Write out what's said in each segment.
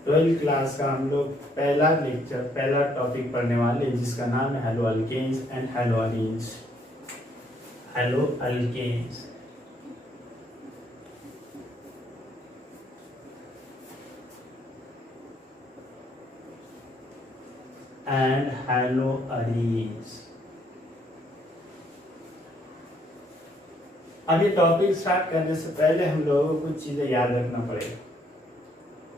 12th class का हम लोग पहला लेक्चर पहला टॉपिक पढ़ने वाले हैं जिसका नाम है halo alkanes and halo arenes. Halo alkanes and halo arenes. अब ये टॉपिक स्टार्ट करने से पहले हम लोगों को कुछ चीजें याद रखना पड़ेगा।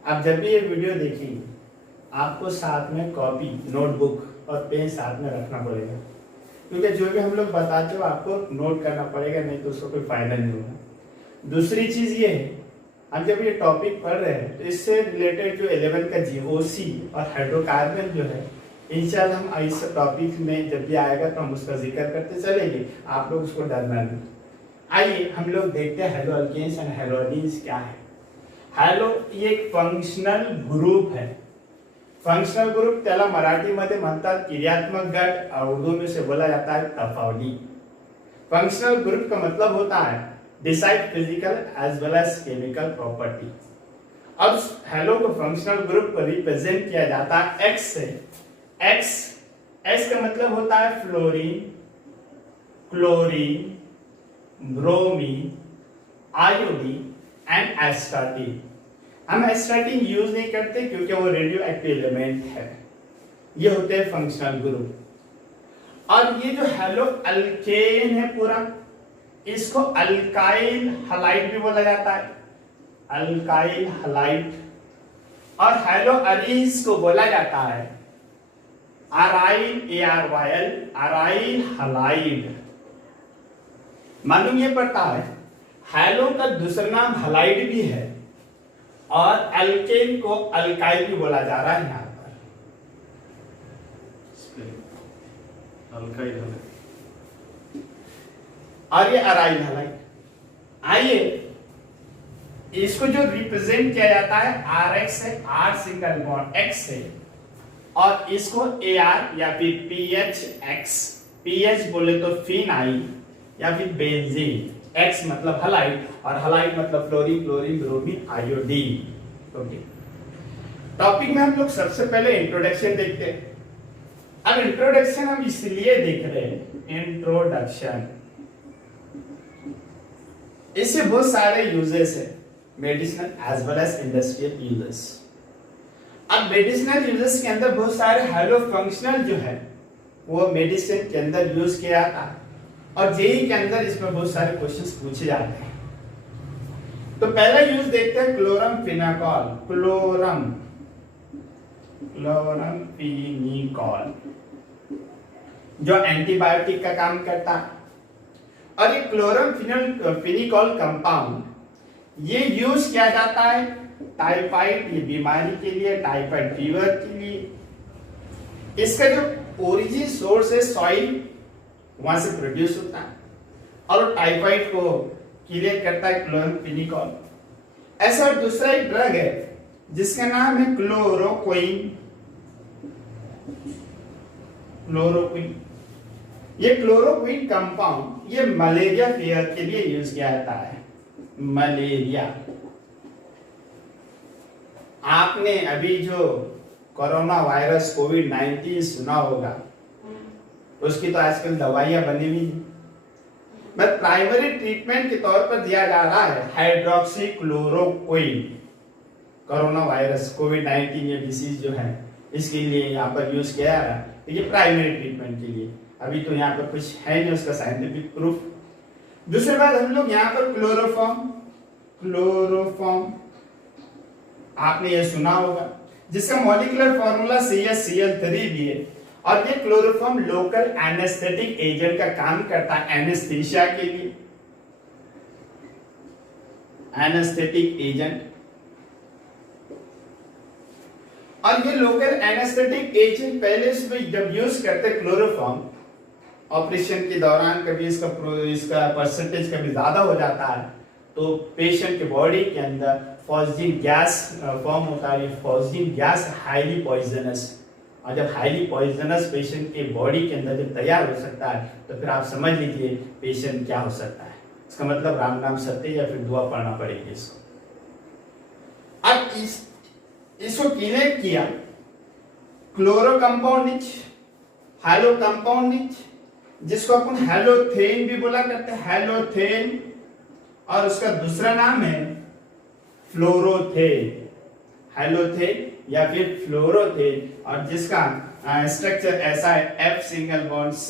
आप जब भी ये वीडियो देखेंगे आपको साथ में कॉपी नोटबुक और पेन साथ में रखना पड़ेगा, क्योंकि जो भी हम लोग बताते हो आपको नोट करना पड़ेगा, नहीं तो उसको कोई फायदा नहीं होगा। दूसरी चीज ये है, हम जब ये टॉपिक पढ़ रहे हैं तो इससे रिलेटेड जो 11 का जीओसी और हाइड्रोकार्बन जो है, इंशाल्लाह हम इस टॉपिक में जब भी आएगा तो हम उसका जिक्र करते चलेंगे, आप लोग उसको डरना नहीं। आइए हम लोग देखते हैं हेलो अल्केन्स एंड हेलो अनीन्स क्या है। हेलो ये एक फंक्शनल ग्रुप है। फंक्शनल ग्रुप त्याला मराठीमध्ये म्हणतात क्रियात्मक गट और उर्दू में से बोला जाता है तफावली। फंक्शनल ग्रुप का मतलब होता है decide physical as well as chemical property. अब हेलो को फंक्शनल ग्रुप को रिप्रेजेंट किया जाता है एक्स से। एक्स का मतलब होता है fluorine, chlorine, bromine, iodine and astatine. हम एस्टाटीन यूज नहीं करते क्योंकि वो रेडियो एक्टिव एलिमेंट है। ये होते हैं फंक्शनल ग्रुप। और ये जो हेलो अल्केन है पूरा, इसको अल्काइल हलाइड भी बोला जाता है, अल्काइल हलाइड। और हेलो अरीज को बोला जाता है अराइल अराइल हलाइड। मालूम ये पड़ता है हेलो का दूसरा नाम हलाइड भी है और अल्केन को अल्काइल भी बोला जा रहा है यहां पर। अल्काइल और ये अराइल हलाइड। आइए इसको जो रिप्रेजेंट किया जाता है आर एक्स से, आर सिंगल बॉन्ड एक्स से, और इसको ए आर या फिर पीएच एक्स, पीएच बोले तो फिनाइल या फिर बेंजीन, एक्स मतलब हलाइड और हलाइड मतलब fluorine, chlorine, bromine, iodine. Okay, topic में हम लोग सबसे पहले इंट्रोडक्शन देखते हैं। अब इंट्रोडक्शन हम इसलिए देख रहे हैं, इंट्रोडक्शन इससे बहुत सारे यूजेस है, medicinal as well as industrial uses. अब मेडिसिनल यूजेस के अंदर बहुत सारे हेलो फंक्शनल जो है वो मेडिसिन के अंदर यूज किया जाता है और जेई के अंदर इसमें बहुत सारे क्वेश्चंस पूछे जाते हैं। तो पहला यूज देखते हैं क्लोरम फिनाकॉल। क्लोरम फिनिकॉल जो एंटीबायोटिक का काम करता है। और ये क्लोरम फिनिकॉल कंपाउंड ये यूज किया जाता है टाइफाइड ये बीमारी के लिए, टाइफाइड फीवर के लिए। इसका जो ओरिजिन सोर्स है सॉइल, वहां से प्रोड्यूस होता है और टाइफाइड को क्लियर करता है क्लोरम फिनिकॉल। ऐसा दूसरा एक ड्रग है जिसका नाम है क्लोरोक्विन। ये क्लोरोक्विन कंपाउंड ये मलेरिया फेयर के लिए यूज किया जाता है। मलेरिया, आपने अभी जो कोरोना वायरस कोविड-19 सुना होगा, उसकी तो आजकल दवाइयां बनी हुई हैं, बट प्राइमरी ट्रीटमेंट के तौर पर दिया जा रहा है हाइड्रोक्सी क्लोरोक्विन। कोरोना वायरस कोविड-19 ये डिसीज जो है इसके लिए यहाँ पर यूज किया जा रहा है, ये प्राइमरी ट्रीटमेंट के लिए। अभी तो यहाँ पर कुछ है नहीं उसका साइंटिफिक प्रूफ। दूसरी बात, हम लोग यहाँ पर क्लोरोफॉर्म आपने ये सुना होगा, जिसका मॉलिक्यूलर फॉर्मूला CH-Cl3 भी है। और ये क्लोरोफॉर्म लोकल एनेस्थेटिक एजेंट का काम करता है एनेस्थीसिया के लिए, एनेस्थेटिक एजेंट। और ये लोकल एनेस्थेटिक एजेंट पहले इसमें जब यूज करते क्लोरोफॉर्म, ऑपरेशन के दौरान कभी इसका परसेंटेज कभी ज्यादा हो जाता है तो पेशेंट के बॉडी के अंदर फॉस्जिन गैस फॉर्म होता है। फॉस्जिन गैस हाईली पॉइजनस, और जब हाईली पॉइजनस पेशेंट के बॉडी के अंदर जब तैयार हो सकता है तो फिर आप समझ लीजिए पेशेंट क्या हो सकता है। इसका मतलब राम नाम सत्य या फिर दुआ पढ़ना पड़ेगी इसको। अब इसको किनेट किया क्लोरो कंपाउंड हैलो कंपाउंड जिसको अपन हेलोथेन भी बोला करते हैं, हेलोथेन, और उसका दूसरा नाम है फ्लोरोथेन, हेलोथेन या फिर फ्लोरोथेन, और जिसका स्ट्रक्चर ऐसा है F single bond C,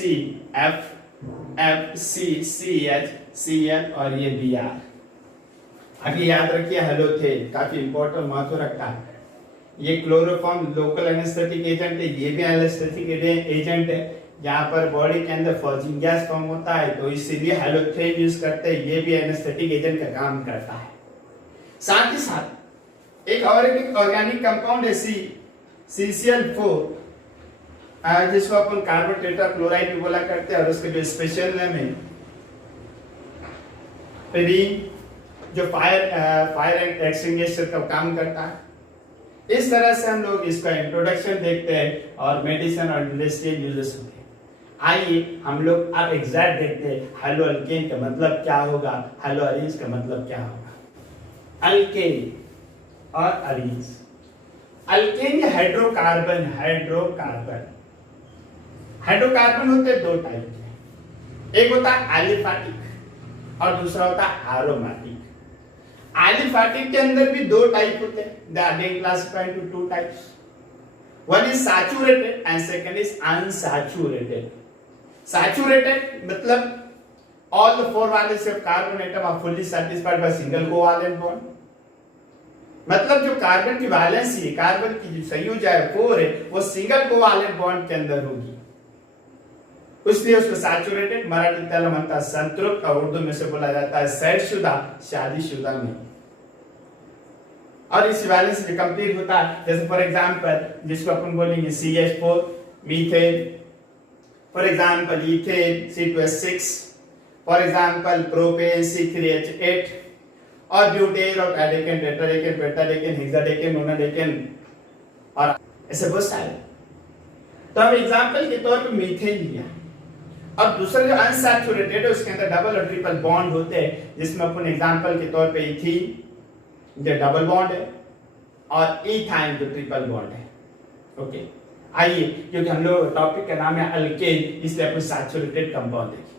F C C H C L और ये Br। आगे याद रखिए हेलोथेन काफी इंपॉर्टेंट महत्व रखता है। ये क्लोरोफॉर्म लोकल एनेस्थेटिक एजेंट है, ये भी एनेस्थेटिक एजेंट है। यहाँ पर बॉडी के अंदर फॉर्जिंग गैस फॉर्म होता है तो इसीलिए हेलोथेन यूज करते हैं, ये भी एनेस्थेटिक एजेंट का काम करता है। साथ ही साथ एक और एक ऑर्गेनिक कंपाउंड है CCl4 जिसको अपन कार्बन टेट्राक्लोराइड भी बोला करते हैं, और उसके जो स्पेशल नेम है पेरीन, जो फायर एक्सटिंग्विशर का काम करता है। इस तरह से हम लोग इसका इंट्रोडक्शन देखते हैं और मेडिसिन और इंडस्ट्रियल यूजेस होते हैं। आइए हम लोग अब एग्जैक्ट देखते हैं हेलो अल्केन का मतलब क्या होगा, हेलो अरीज का मतलब क्या होगा। अल्केन और अरीज, अल्केन या हाइड्रोकार्बन, हाइड्रोकार्बन होते हैं दो टाइप के, एक होता है एलिफैटिक और दूसरा होता है एरोमेटिक। एलिफैटिक के अंदर भी दो टाइप होते हैं, they are being classified into two types, one is saturated and second is unsaturated। Saturated मतलब all the four valency of carbon atom are fully satisfied by single covalent bond, मतलब जो carbon की valency है, carbon की जो संयुज है 4 है, वो सिंगल कोवालेंट बॉन्ड के अंदर होगी, इसलिए उसको सैचुरेटेड, मराठी त्याला म्हणतात संतृप्त, और उर्दू में से बोला जाता है सैरशुदा, शादीशुदा नहीं। और इस वैलेंस जो कंप्लीट होता है, जैसे फॉर एग्जांपल जिसको अपन बोलेंगे CH4 methane, for example ethane C2H6, for example propane C3H8, और ब्यूटेन और एडेकेन, टेट्राडेकेन, पेंटाडेकेन, हेक्साडेकेन, नोनाडेकेन और ऐसे बहुत सारे। तो हम एग्जांपल के तौर पे मीथेन लिया, और दूसरा जो अनसैचुरेटेड है उसके अंदर डबल और ट्रिपल बॉन्ड होते हैं, जिसमें अपन एग्जांपल के तौर पे इथीन जो डबल बॉन्ड है और इथाइन जो ट्रिपल बॉन्ड है। ओके, आइए, क्योंकि हम लोग टॉपिक का नाम है अल्केन, इसलिए अपन सैचुरेटेड कंपाउंड देखिए।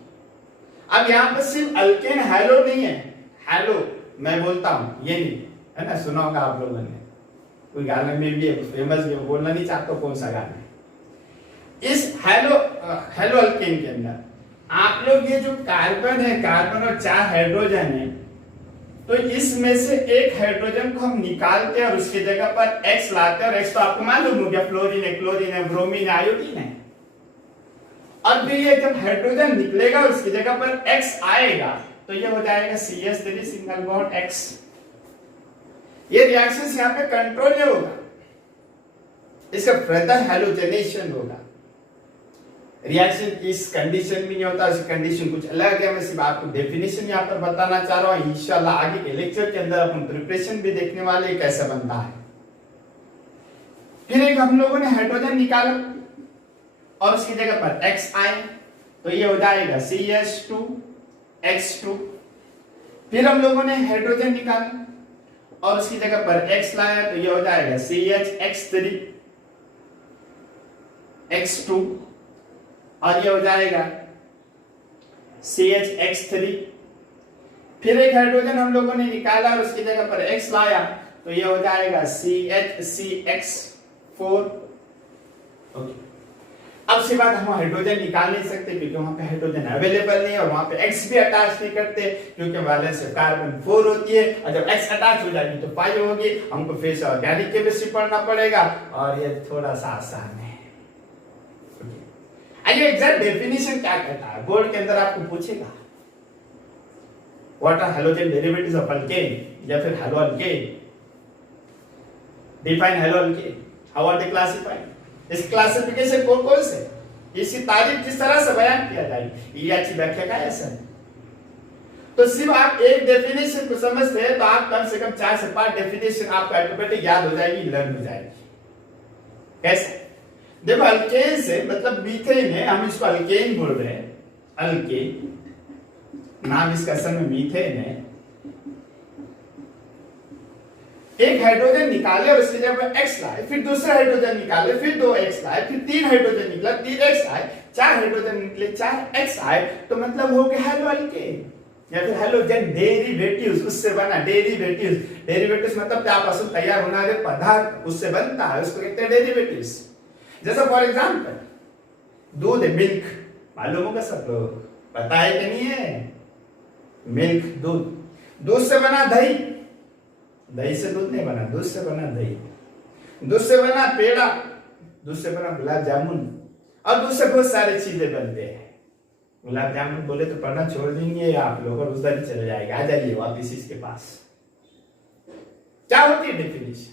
अब यहाँ पर सिर्फ अल्केन हेलो नहीं है, हेलो मैं बोलता हूं, ये नहीं है ना, सुना होगा आप लोगों ने, कोई गाने में भी है फेमस, भी बोलना नहीं चाहता कौन सा गाना है। इस हेलो अल्केन के अंदर आप लोग ये जो कार्बन है, कार्बन और 4 हाइड्रोजन है, तो इसमें से एक हाइड्रोजन को हम निकालते हैं और उसकी जगह पर X लाते हैं, और X तो आपको मालूम हो गया, फ्लोरीन है, क्लोरीन है, ब्रोमीन है, आयोडीन है। और फिर ये जब हाइड्रोजन निकलेगा उसकी जगह पर X आएगा तो ये हो जाएगा CH3 सिंगल बॉन्ड X। ये रिएक्शन यहाँ पे कंट्रोल नहीं होगा, इसका फर्दर हैलोजेनेशन होगा। रिएक्शन इस कंडीशन में नहीं होता, इस कंडीशन कुछ अलग है। मैं सिर्फ आपको डेफिनेशन यहाँ पर बताना चाह रहा हूँ, इंशाल्लाह आगे के लेक्चर के अंदर अपन प्रिपरेशन भी देखने वाले कैसे बनता है। फिर एक हम लोगों ने हाइड्रोजन निकाला और उसकी जगह पर X आए तो ये हो जाएगा CH2X2। फिर हम लोगों ने हाइड्रोजन निकाला और उसकी जगह पर X लाया तो ये हो जाएगा CHX3X2, और ये हो जाएगा CHX3। फिर एक हाइड्रोजन हम लोगों ने निकाला और उसकी जगह पर X लाया तो ये हो जाएगा CHCX4। ओके, अब से बाद हम हाइड्रोजन निकाल नहीं सकते क्योंकि वहां पे हाइड्रोजन अवेलेबल नहीं है, और वहां पे X भी अटैच नहीं करते क्योंकि वैलेंस से कार्बन 4 होती है, और जब X अटैच हो जाएगी तो 5 होगी। हमको फिर से ऑर्गेनिक केमिस्ट्री पढ़ना पड़ेगा, और ये थोड़ा सा आसान है। आइए एग्जैक्ट डेफिनेशन क्या कहता है, बोर्ड के अंदर आपको पूछेगा what are halogen derivatives of alkane या फिर halo alkane, define halo alkane, how are they classified. इस क्लासिफिकेशन कौन से, इसकी तारीफ किस तरह से बयान किया जाएगी, ये अच्छी व्याख्या का ऐसा है। तो सिर्फ आप एक डेफिनेशन को समझते हैं तो आप कम से कम 4 से 5 डेफिनेशन आपको ऑटोमेटिक याद हो जाएगी, लर्न हो जाएगी। कैसे, देखो अल्केन से मतलब मीथेन है, हम इसको अल्केन बोल रहे हैं, अल्केन नाम इसका असल में मीथेन है। एक हाइड्रोजन निकाले और उसकी जगह पर X लाए, फिर दूसरा हाइड्रोजन निकाले, फिर 2X लाए, फिर 3 हाइड्रोजन निकला 3X आए, 4 हाइड्रोजन निकले 4X आए, तो मतलब हो गया हैलो अल्केन या फिर हैलोजन डेरिवेटिव्स, उससे बना डेरिवेटिव्स मतलब त्यापासून तयार होणारे पदार्थ उससे बनता है, उसको कहते हैं डेरिवेटिव्स। जैसा फॉर एग्जांपल दूध, मिल्क, मालूम होगा सब लोग, पता है कि नहीं है? मिल्क, दूध से बना दही, दही से दूध नहीं बना, दूध से बना दही, दूध से बना पेड़ा, दूध से बना गुलाब जामुन, और दूध से बहुत सारी चीजें बनते हैं। गुलाब जामुन बोले तो पढ़ना छोड़ देंगे आप लोग और उधर ही चले जाएगा। आ जाइए वापिस इसके पास। क्या होती है डेफिनेशन?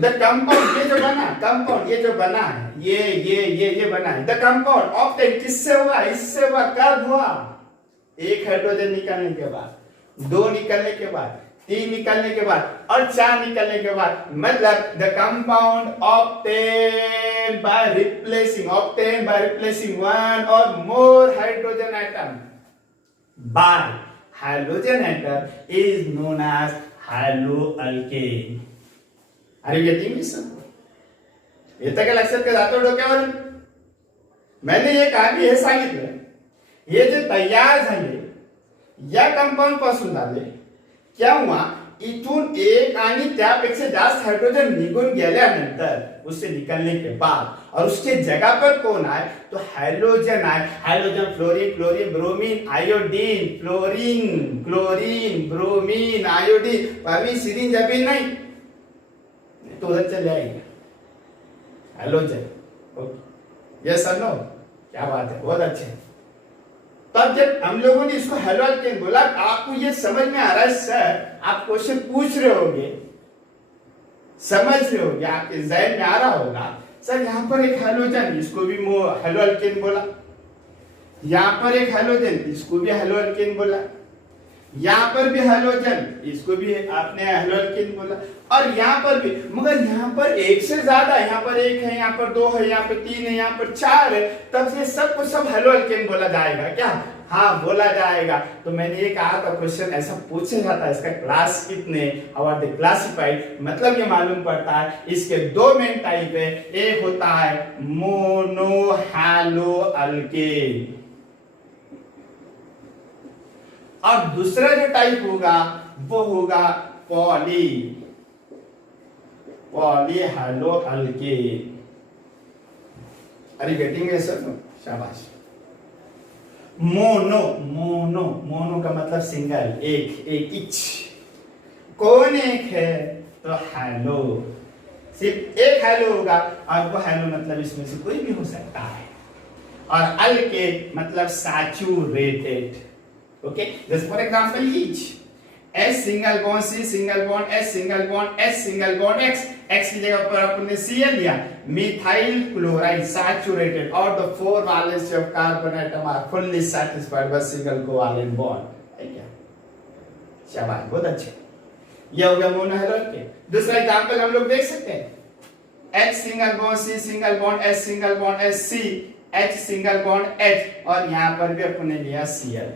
द कंपाउंड, ये जो बना कंपाउंड, ये जो बना है, ये बना है, द कंपाउंड ऑब्टेन, किससे हुआ? इससे हुआ। कब हुआ? एक हाइड्रोजन निकलने के बाद, 2 निकलने के बाद, 3 निकलने के बाद और 4 निकलने के बाद, मतलब the compound obtain by replacing one or more hydrogen atom by halogen atom is known as haloalkane. Are you getting this? येतं का लक्षात का जातो डोक्यावर? मैंने एक आधी हे सांगितलं, हे जे तयार झाले या कंपाउंड पासून झाले, क्या हुआ? इथून एक आणि त्यापेक्षा जास्त हाइड्रोजन निघून गेल्यानंतर, उससे निकलने के बाद, और उसके जगह पर कौन आए? तो हाइड्रोजन आए। Hydrogen fluorine, chlorine, bromine, iodine, fluorine, chlorine, bromine, iodine, अभी सीरीन जबी नहीं तो उधर चल जाएगा हाइड्रोजन। ओके, यस और नो? क्या बात है, बहुत अच्छे। तब जब हम लोगों ने इसको हैलोअल्केन बोला, आपको ये समझ में आ रहा है सर? आप क्वेश्चन पूछ रहे होंगे, समझ रहे होंगे, आपके जहन में आ रहा होगा सर यहाँ पर एक हैलोजन, इसको भी हैलोअल्केन बोला, यहाँ पर एक हैलोजन, इसको भी हैलोअल्केन बोला, यहाँ पर भी हैलोजन, इसको भी आपने हैलोअल्केन बोला, और यहाँ पर भी, मगर यहाँ पर एक से ज्यादा, यहाँ पर 1 है, यहाँ पर 2 है, यहाँ पर 3 है, यहाँ पर 4 है, तब से सब को सब हैलोअल्केन बोला जाएगा क्या? हाँ, बोला जाएगा। तो मैंने ये कहा था क्वेश्चन ऐसा पूछा जाता है, इसका क्लास कितने और द क्लासिफाइड, मतलब ये मालूम पड़ता है इसके 2 मेन टाइप है। एक होता है मोनो हैलोअल्केन और दूसरा जो टाइप होगा वो होगा पॉली हैलोअल्केन। अरे गेटिंग है सर? शाबाश। मोनो का मतलब सिंगल, एक इच। कौन एक है? तो हैलो, सिर्फ एक हैलो होगा, और वो हैलो मतलब इसमें से कोई भी हो सकता है, और अल्केन मतलब सैचुरेटेड। ओके, जैसे for example each, S single bond, C single bond, S single bond, S single bond, X की जगह पर अपने Cl लिया, मिथाइल क्लोराइड सैचुरेटेड, और the 4 valency of carbon atom are fully satisfied by single covalent bond. है क्या? शाबाश, बहुत अच्छे। ये हो गया मोनो हैलोअल्केन। दूसरा एग्जांपल हम लोग देख सकते हैं, H single bond, C single bond, S single bond, SC, H single bond, H, और यहां पर भी अपने लिया Cl।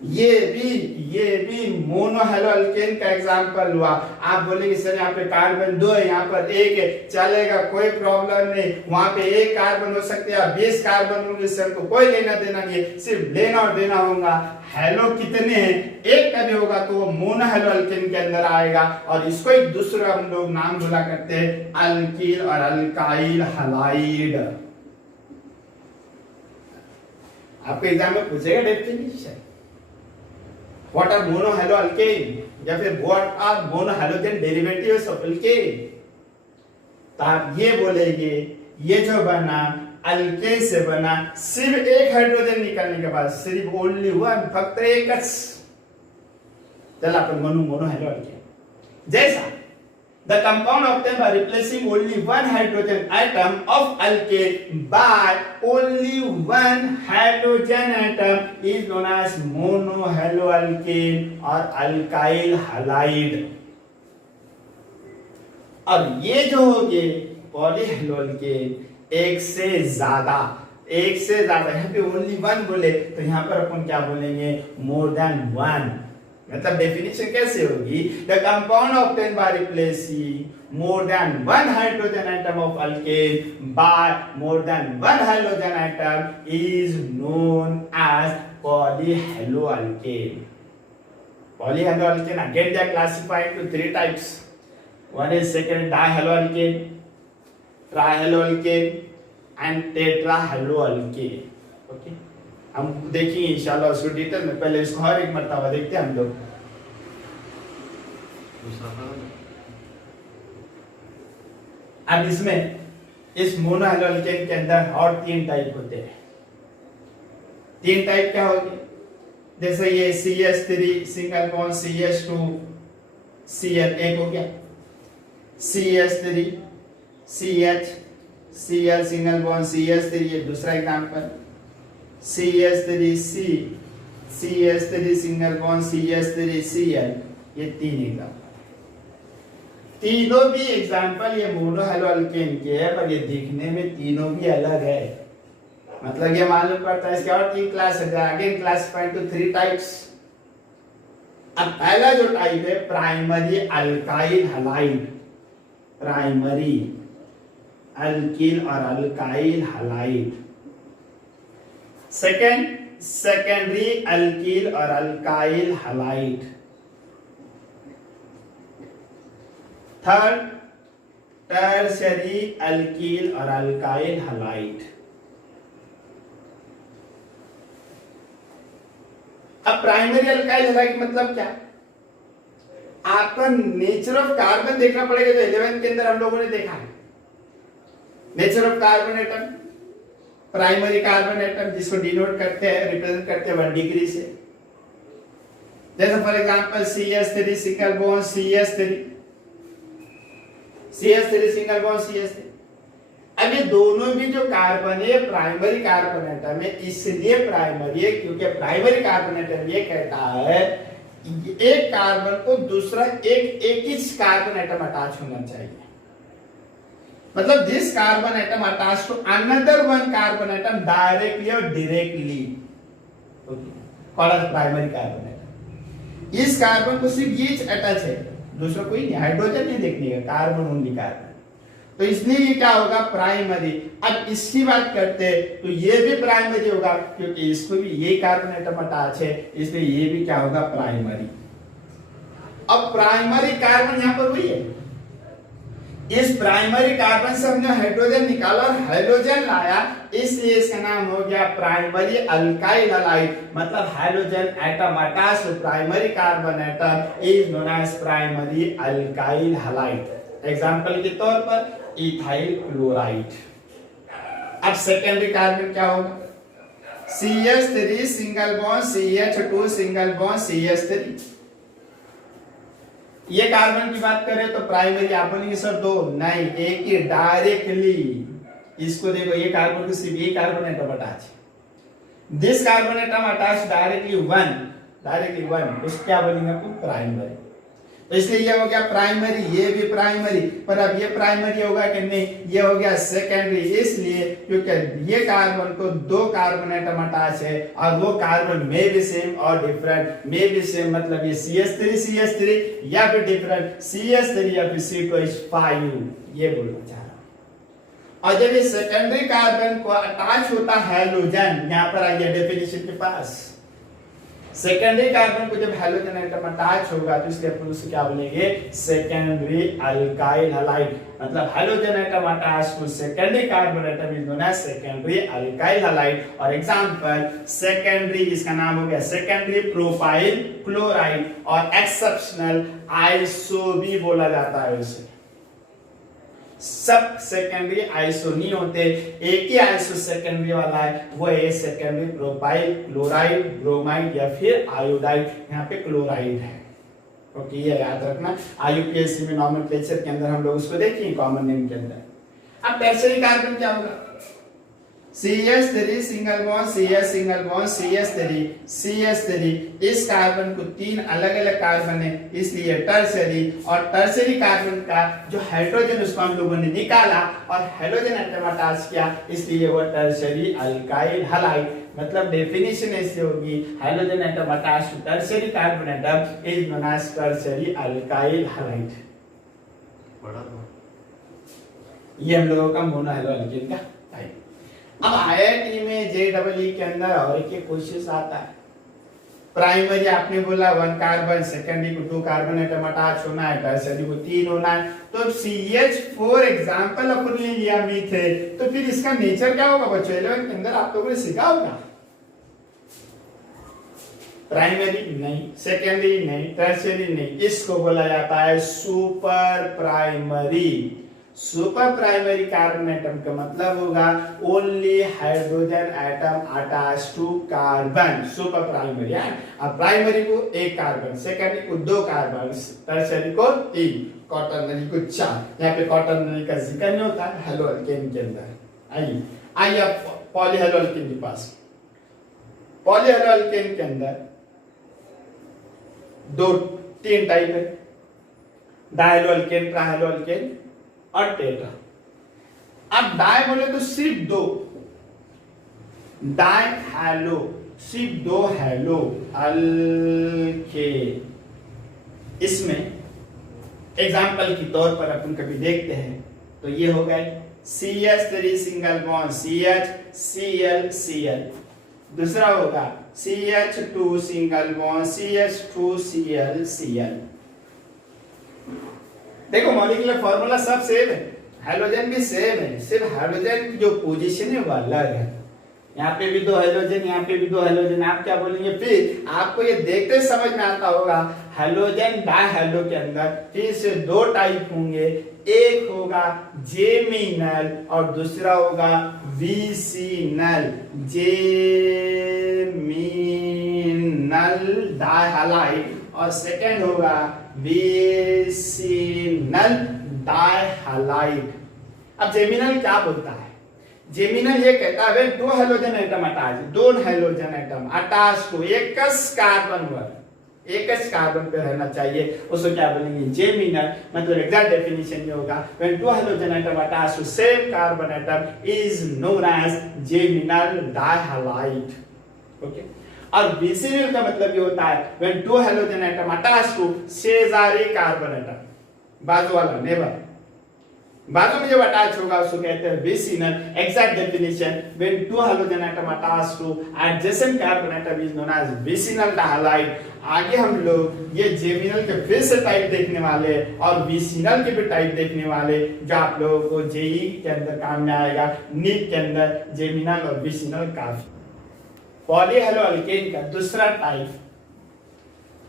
ये भी मोनो हैलोअल्केन का एग्जांपल हुआ। आप बोलेंगे सर यहाँ पे कार्बन 2 है, यहाँ पर 1 है, चलेगा, कोई प्रॉब्लम नहीं। वहां पे 1 कार्बन हो सकते हैं, 20 कार्बन होंगे, इससे हमको कोई लेना देना नहीं है, सिर्फ लेना और देना होगा हैलो कितने हैं, एक का भी होगा तो वो मोनो हैलोअल्केन के अंदर आएगा। और इसको एक दूसरा हम लोग नाम बोला करते हैं अल्कील और अल्काइल हैलाइड। आपको एग्जाम में पूछेगा डेफिनेशन, What are monohaloalkane या फिर what are monohalogen derivatives of alkane? तो आप ये बोलेंगे ये जो बना अल्केन से बना, सिर्फ एक हाइड्रोजन निकलने के बाद, सिर्फ ओनली वन, फक्त एकच। चला अपन मोनोहैलोअल्केन जैसा the compound obtained by replacing only one hydrogen atom of alkane by only one halogen atom is known as monohaloalkane or alkyl halide। अब ये जो हो गए पॉलीहैलोअल्केन, एक से ज्यादा, यहाँ पे ओनली वन बोले तो यहाँ पर अपन क्या बोलेंगे? More than one. मतलब डेफिनेशन कैसे होगी, the compound obtain by replacing more than one hydrogen atom of alkane by more than one hydrogen atom is known as polyhaloalkane. Polyhaloalkane again they are classified to three types. One is second dihaloalkane, trihaloalkane and tetrahaloalkane. Okay, हम देखेंगे इंशाल्लाह उसको detail में, पहले इसको हर एक मर्तबा देखते हैं हम लोग। अब इसमें इस मोनोहैलोअल्केन के अंदर और तीन टाइप होते हैं। तीन टाइप क्या होंगे, जैसे ये CH3 single bond CH2 Cl एक हो गया, CH3 CH Cl single bond CH3 ये दूसरा example, CH3C CH3 single bond CH3 Cl ये तीन एग्जांपल। तीनों भी एग्जांपल ये मोनोहैलोअल्केन के है, पर ये दिखने में तीनों भी अलग है। मतलब ये मालूम पड़ता है इसके और तीन क्लास है, again classified to three types. अब पहला जो टाइप है primary alkyl halide, primary alkyl और alkyl halide. Second secondary alkyl और alkyl halide. Third tertiary alkyl और अल्काइल हैलाइड। अब प्राइमरी अल्काइल हैलाइड मतलब क्या, आपका नेचर ऑफ कार्बन देखना पड़ेगा, जो 11th के अंदर हम लोगों ने देखा है। Nature of carbon atom, primary carbon atom जिसको डिनोट करते हैं, रिप्रेजेंट करते हैं 1 डिग्री से। जैसे for example CH3 single bond CH3 single bond CH3। अब ये दोनों भी जो कार्बन है प्राइमरी कार्बन एटम है, इसलिए प्राइमरी है क्योंकि प्राइमरी कार्बन एटम ये कहता है एक कार्बन को दूसरा एक ही कार्बन एटम अटैच होना चाहिए। मतलब this carbon atom attach to another one carbon atom directly और directly, called as primary carbon atom. इस कार्बन को सिर्फ ये अटैच है, दूसरा कोई नहीं, हाइड्रोजन नहीं देखने का, कार्बन ओनली कार्बन। तो इसलिए ये क्या होगा प्राइमरी। अब इसकी बात करते हैं तो ये भी प्राइमरी होगा क्योंकि इसको भी ये कार्बन एटम अटैच है, इसलिए ये भी क्या होगा प्राइमरी। अब प्राइमरी कार्बन यहां पर वही है, इस प्राइमरी कार्बन से हमने हाइड्रोजन निकाला और हाइड्रोजन लाया, इसलिए इसका नाम हो गया प्राइमरी अल्काइल हैलाइड। मतलब hydrogen atom attached to primary carbon atom is known as primary alkyl halide. Example के तौर पर इथाइल क्लोराइड। अब सेकेंडरी कार्बन क्या होगा, CH3 single bond CH2 single bond CH3। ये कार्बन की बात करें तो प्राइमरी आप बोलेंगे सर दो, नहीं एक ही डायरेक्टली। इसको देखो ये कार्बन को सिर्फ ये carbon atom attach, this carbon atom attach directly one, उसको क्या बोलेंगे आपको प्राइमरी। तो इसलिए ये हो गया प्राइमरी, ये भी प्राइमरी, पर अब ये प्राइमरी होगा कि नहीं, ये हो गया सेकेंडरी। इसलिए क्योंकि ये कार्बन को दो कार्बन एटम अटैच है और वो कार्बन में भी सेम और डिफरेंट। में भी सेम मतलब ये CH3 या फिर डिफरेंट CH3 या फिर C2H5, ये बोलना चाह रहा हूं। और जब ये सेकेंडरी कार्बन को अटैच होता है हैलोजन, यहां पर आइए डेफिनेशन के पास, सेकेंडरी कार्बन को जब हैलोजन एटम अटैच होगा तो इसके अपन उसे क्या बोलेंगे सेकेंडरी अल्काइल हैलाइड। मतलब halogen atom attach to secondary carbon atom is known as secondary alkyl halide. और एग्जांपल सेकेंडरी, इसका नाम हो गया सेकेंडरी प्रोपाइल क्लोराइड, और एक्सेप्शनल आइसो भी बोला जाता है उसे। सब सेकेंडरी आइसो नहीं होते, एक ही आइसो सेकेंडरी वाला है, वो है सेकेंडरी प्रोपाइल क्लोराइड, ब्रोमाइड या फिर आयोडाइड। यहाँ पे क्लोराइड है, ओके ये याद रखना। IUPAC में नोमेनक्लेचर के अंदर हम लोग उसको देखेंगे कॉमन नेम के अंदर। अब टर्शियरी कार्बन क्या होगा, CH3 single bond CH single bond CH3 CH3। इस कार्बन को 3 अलग अलग कार्बन है, इसलिए टर्शरी। और टर्शरी कार्बन का जो हाइड्रोजन उसको हम लोगों ने निकाला और हाइड्रोजन एटम अटैच किया, इसलिए वो टर्शरी अल्काइल हैलाइड। मतलब डेफिनेशन ऐसे होगी, hydrogen atom attach to tertiary carbon atom is known as tertiary alkyl halide. ये हम लोगों का मोनो हैलो अल्केन का टाइप। अब आईआईटी में जेईई के अंदर और एक क्वेश्चन आता है। प्राइमरी आपने बोला 1 कार्बन, सेकेंडरी को 2 कार्बन एटम अटैच होना है, टर्शरी को 3 होना है। तो CH4 एग्जांपल अपन ने लिया मीथेन, तो फिर इसका नेचर क्या होगा बच्चों? 11 के अंदर आप लोगों ने सीखा होगा। प्राइमरी नहीं, सेकेंडरी नहीं, टर्शरी नहीं, इसको बोला जाता है super primary. Super primary carbon atom का मतलब होगा only hydrogen atom attach to carbon, super primary है। अब प्राइमरी को 1 कार्बन, सेकेंडरी को 2 कार्बन, टर्शरी को 3, क्वाटरनरी को 4। यहाँ पे क्वाटरनरी का जिक्र नहीं होता है हेलो अल्केन के अंदर। आइए अब पॉलीहेलो अल्केन के पास। पॉलीहेलो अल्केन के अंदर 3 टाइप है, डायहेलो अल्केन, ट्राइहेलो अल्केन और टेट्रा। अब डाई बोले तो सिर्फ 2, डाई हेलो, सिर्फ 2 हेलो अल्केन। इसमें एग्जांपल के तौर पर अपन कभी देखते हैं तो ये हो गए CH3 single bond CH Cl Cl। दूसरा होगा CH2 single bond CH2 Cl Cl। देखो मॉलिक्यूलर फार्मूला सब सेम है, हाइड्रोजन भी सेम है, सिर्फ हाइड्रोजन की जो पोजीशन है वो अलग है। यहाँ पे भी 2 हाइड्रोजन, यहाँ पे भी 2 हाइड्रोजन। आप क्या बोलेंगे? फिर आपको ये देखते समझ में आता होगा हाइड्रोजन डायहेलो के अंदर फिर से 2 टाइप होंगे, एक होगा जेमिनल और दूसरा होगा विसिनल। जेमिनल डायहालाइड और सेकेंड होगा विसिनल डायहालाइड। अब जेमिनल क्या बोलता है? जेमिनल ये कहता है 2 hydrogen atom attach, 2 hydrogen atom attach to एक कार्बन पर, एक कार्बन पे रहना चाहिए, उसको क्या बोलेंगे? जेमिनल। मतलब एग्जैक्ट डेफिनेशन ये होगा when 2 halogen atom attached to same carbon atom is known as geminal dihalide। Okay. और विसिनल का मतलब ये होता है when 2 halogen atom attached to शेजारी कार्बन एटम, बाजू वाला नेबर, बाजू में जब अटैच होगा उसको कहते हैं vicinal. Exact definition when 2 halogen atom attached to adjacent carbon atom is known as vicinal dihalide। आगे हम लोग ये जेमिनल के फिर से टाइप देखने वाले और विसिनल के भी टाइप देखने वाले, जो आप लोगों को जेईई के अंदर काम में आएगा। नीट के अंदर जेमिनल और विसिनल काफी। पॉलीहेलो अल्केन का दूसरा टाइप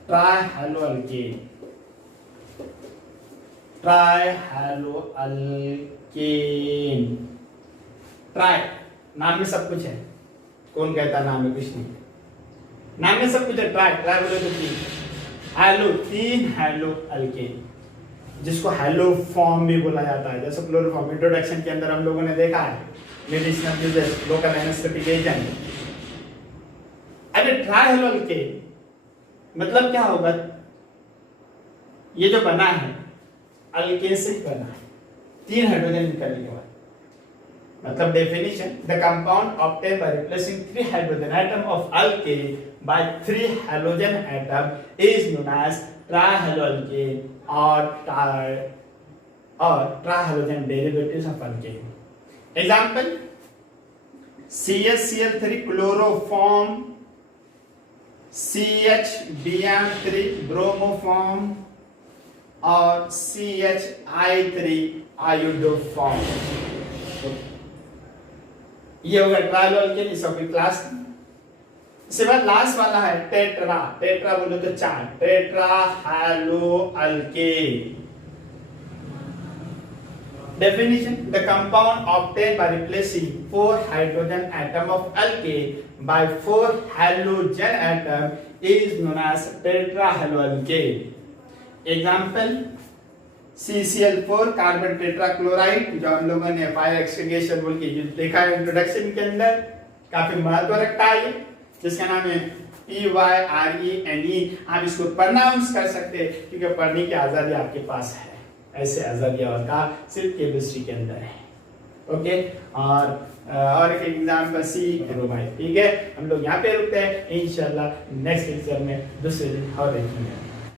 ट्राइहेलो अल्केन। ट्राइहेलो अल्केन, ट्राई नाम में सब कुछ है, कौन कहता नाम में कुछ नहीं? नाम में सब कुछ है। ट्राई, ट्राई बोले तो 3 हेलो, 3 हेलो अल्केन, जिसको हेलो फॉर्म भी बोला जाता है। जैसे क्लोरोफॉर्म इंट्रोडक्शन के अंदर हम लोगों ने देखा है, medicinal uses, local anaesthetic agent. अरे ट्राइहेलो अल्केन मतलब क्या होगा? ये जो बना है अल्केन से ही बना है, 3 हाइड्रोजन निकलने के बाद। मतलब definition the compound obtain by replacing 3 hydrogen atom of alkane by 3 hydrogen atom is known as trihalo alkane और trihydrogen derivatives of alkane. Example CHCl3 chloroform, CHBr3 bromoform और CHI3 आयोडोफॉर्म। ये होगा ट्राइहेलो अल्केन, इसका कोई क्लास नहीं। इसके बाद last वाला है टेट्रा। टेट्रा बोलो तो 4, टेट्राहेलो alkane. Definition: the compound obtained by replacing 4 hydrogen atom of alkane by 4 halogen atom is known as tetrahaloalkane. Example: CCl4 carbon tetrachloride, जो हम लोगों ने फायर एक्सटिंग्विशर बोल के देखा है इंट्रोडक्शन के अंदर, काफी महत्व रखता है ये, जिसका नाम है PYRENE। आप इसको प्रोनाउंस कर सकते हैं क्योंकि पढ़ने की आजादी आपके पास है, ऐसे आजादी और का सिर्फ केमिस्ट्री के अंदर है। ओके, और एक एग्जाम्पल सी ब्रोमाइड। ठीक है, हम लोग यहाँ पे रुकते हैं, इंशाल्लाह नेक्स्ट लेक्चर में दूसरे दिन और देखेंगे।